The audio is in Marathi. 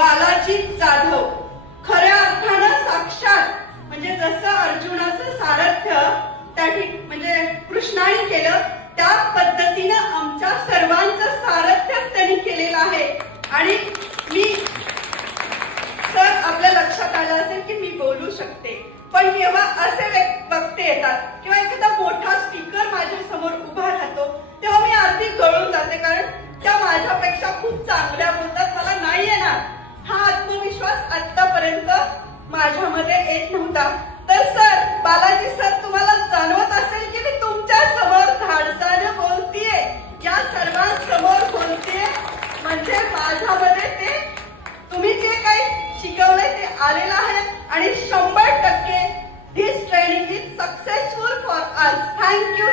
बालाजी जाधव खऱ्या अर्थानं साक्षात म्हणजे जसं अर्जुनाचं सारथ्य त्या म्हणजे कृष्णाने केलं त्या पद्धतीनं आमच्या सर्वांचं सारथ्यच त्यांनी केलेलं आहे. आणि मी सर आपल्या लक्षात आलं असेल की मी बोलू शकते, पण जेव्हा असे वक्ते येतात किंवा एखादा मोठा स्पीकर माझ्या समोर उभा राहतो तेव्हा मी अगदी गळून जाते, कारण त्या माझ्यापेक्षा खूप चांगल्या बोलतात, मला नाही येणार. हा आत्मविश्वास आतापर्यंत माझ्यामध्ये येत नव्हता. तर सर बालाजी सर तुम्हाला जाणवत असेल की मी तुमच्या समोर धाडसाने बोलतीये, या सर्वांसमोर बोलतीये, म्हणजे माझ्यामध्ये ते तुम्ही जे काही शिकवलंय ते आलेलं आहे. आणि 100% this training is successful for us. Thank you.